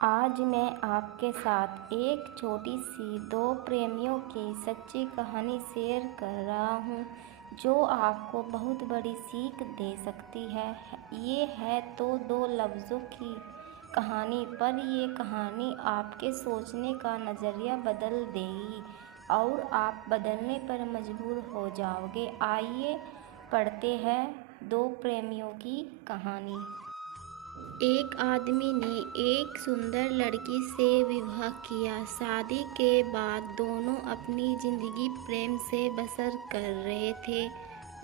आज मैं आपके साथ एक छोटी सी दो प्रेमियों की सच्ची कहानी शेयर कर रहा हूँ जो आपको बहुत बड़ी सीख दे सकती है। ये है तो दो लफ्ज़ों की कहानी, पर ये कहानी आपके सोचने का नज़रिया बदल देगी और आप बदलने पर मजबूर हो जाओगे। आइए पढ़ते हैं दो प्रेमियों की कहानी। एक आदमी ने एक सुंदर लड़की से विवाह किया। शादी के बाद दोनों अपनी जिंदगी प्रेम से बसर कर रहे थे।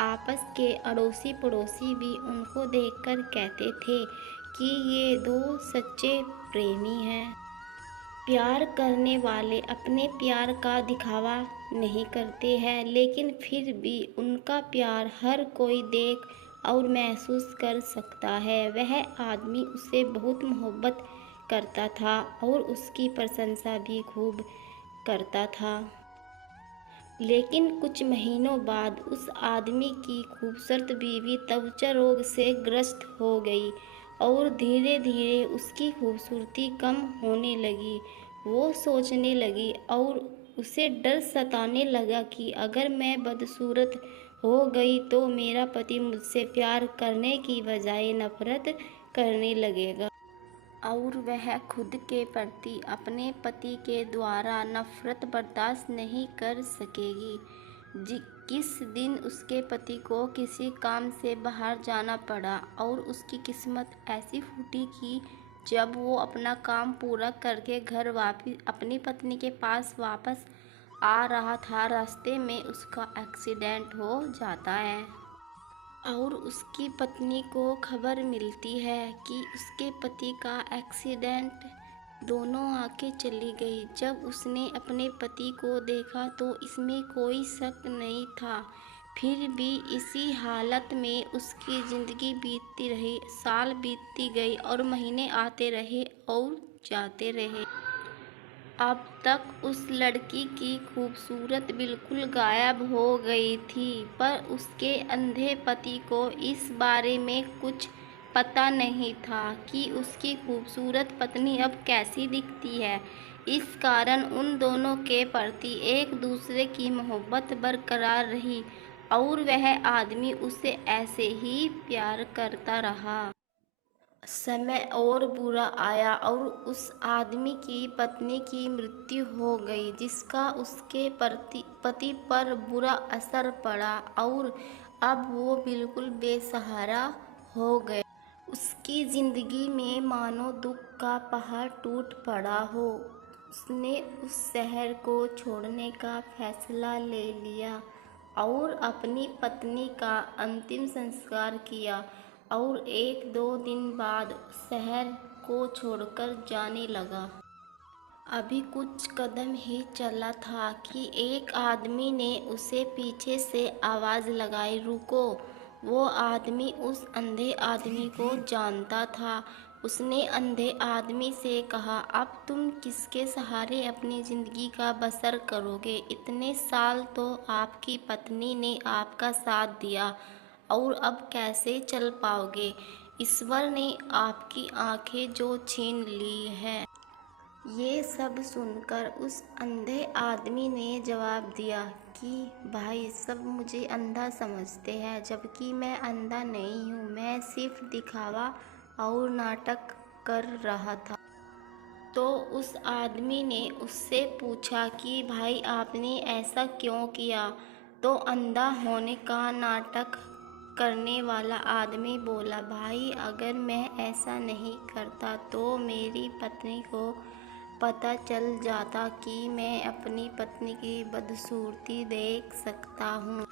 आपस के अड़ोसी पड़ोसी भी उनको देखकर कहते थे कि ये दो सच्चे प्रेमी हैं। प्यार करने वाले अपने प्यार का दिखावा नहीं करते हैं, लेकिन फिर भी उनका प्यार हर कोई देख और महसूस कर सकता है। वह आदमी उसे बहुत मोहब्बत करता था और उसकी प्रशंसा भी खूब करता था। लेकिन कुछ महीनों बाद उस आदमी की खूबसूरत बीवी त्वचा रोग से ग्रस्त हो गई और धीरे धीरे उसकी खूबसूरती कम होने लगी। वो सोचने लगी और उसे डर सताने लगा कि अगर मैं बदसूरत हो गई तो मेरा पति मुझसे प्यार करने की बजाय नफरत करने लगेगा और वह खुद के प्रति अपने पति के द्वारा नफरत बर्दाश्त नहीं कर सकेगी। किस दिन उसके पति को किसी काम से बाहर जाना पड़ा और उसकी किस्मत ऐसी फूटी कि जब वो अपना काम पूरा करके घर वापस अपनी पत्नी के पास वापस आ रहा था, रास्ते में उसका एक्सीडेंट हो जाता है और उसकी पत्नी को खबर मिलती है कि उसके पति का एक्सीडेंट। दोनों आके चली गई। जब उसने अपने पति को देखा तो इसमें कोई शक नहीं था। फिर भी इसी हालत में उसकी ज़िंदगी बीतती रही। साल बीतती गई और महीने आते रहे और जाते रहे। अब तक उस लड़की की खूबसूरत बिल्कुल गायब हो गई थी, पर उसके अंधे पति को इस बारे में कुछ पता नहीं था कि उसकी खूबसूरत पत्नी अब कैसी दिखती है। इस कारण उन दोनों के प्रति एक दूसरे की मोहब्बत बरकरार रही और वह आदमी उसे ऐसे ही प्यार करता रहा। समय और बुरा आया और उस आदमी की पत्नी की मृत्यु हो गई, जिसका उसके पति पर बुरा असर पड़ा और अब वो बिल्कुल बेसहारा हो गए। उसकी जिंदगी में मानो दुख का पहाड़ टूट पड़ा हो। उसने उस शहर को छोड़ने का फैसला ले लिया और अपनी पत्नी का अंतिम संस्कार किया और एक दो दिन बाद शहर को छोड़कर जाने लगा। अभी कुछ कदम ही चला था कि एक आदमी ने उसे पीछे से आवाज़ लगाई, रुको। वो आदमी उस अंधे आदमी को जानता था। उसने अंधे आदमी से कहा, अब तुम किसके सहारे अपनी ज़िंदगी का बसर करोगे? इतने साल तो आपकी पत्नी ने आपका साथ दिया और अब कैसे चल पाओगे? ईश्वर ने आपकी आंखें जो छीन ली हैं। ये सब सुनकर उस अंधे आदमी ने जवाब दिया कि भाई, सब मुझे अंधा समझते हैं, जबकि मैं अंधा नहीं हूँ। मैं सिर्फ दिखावा और नाटक कर रहा था। तो उस आदमी ने उससे पूछा कि भाई, आपने ऐसा क्यों किया? तो अंधा होने का नाटक करने वाला आदमी बोला, भाई, अगर मैं ऐसा नहीं करता तो मेरी पत्नी को पता चल जाता कि मैं अपनी पत्नी की बदसूरती देख सकता हूँ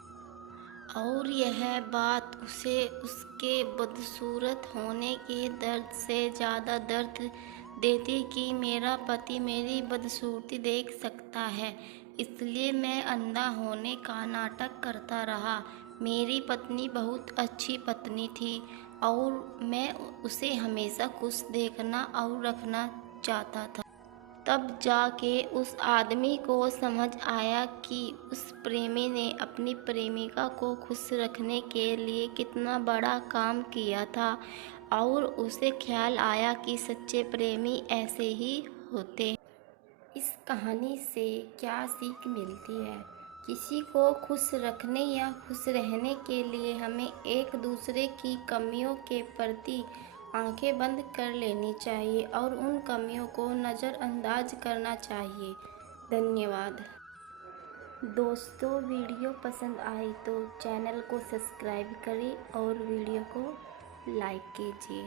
और यह बात उसे उसके बदसूरत होने के दर्द से ज़्यादा दर्द देती कि मेरा पति मेरी बदसूरती देख सकता है, इसलिए मैं अंधा होने का नाटक करता रहा। मेरी पत्नी बहुत अच्छी पत्नी थी और मैं उसे हमेशा खुश देखना और रखना चाहता था। तब जाके उस आदमी को समझ आया कि उस प्रेमी ने अपनी प्रेमिका को खुश रखने के लिए कितना बड़ा काम किया था। और उसे ख्याल आया कि सच्चे प्रेमी ऐसे ही होते हैं। इस कहानी से क्या सीख मिलती है? किसी को खुश रखने या खुश रहने के लिए हमें एक दूसरे की कमियों के प्रति आंखें बंद कर लेनी चाहिए और उन कमियों को नज़रअंदाज करना चाहिए। धन्यवाद। दोस्तों, वीडियो पसंद आई तो चैनल को सब्सक्राइब करें और वीडियो को लाइक कीजिए।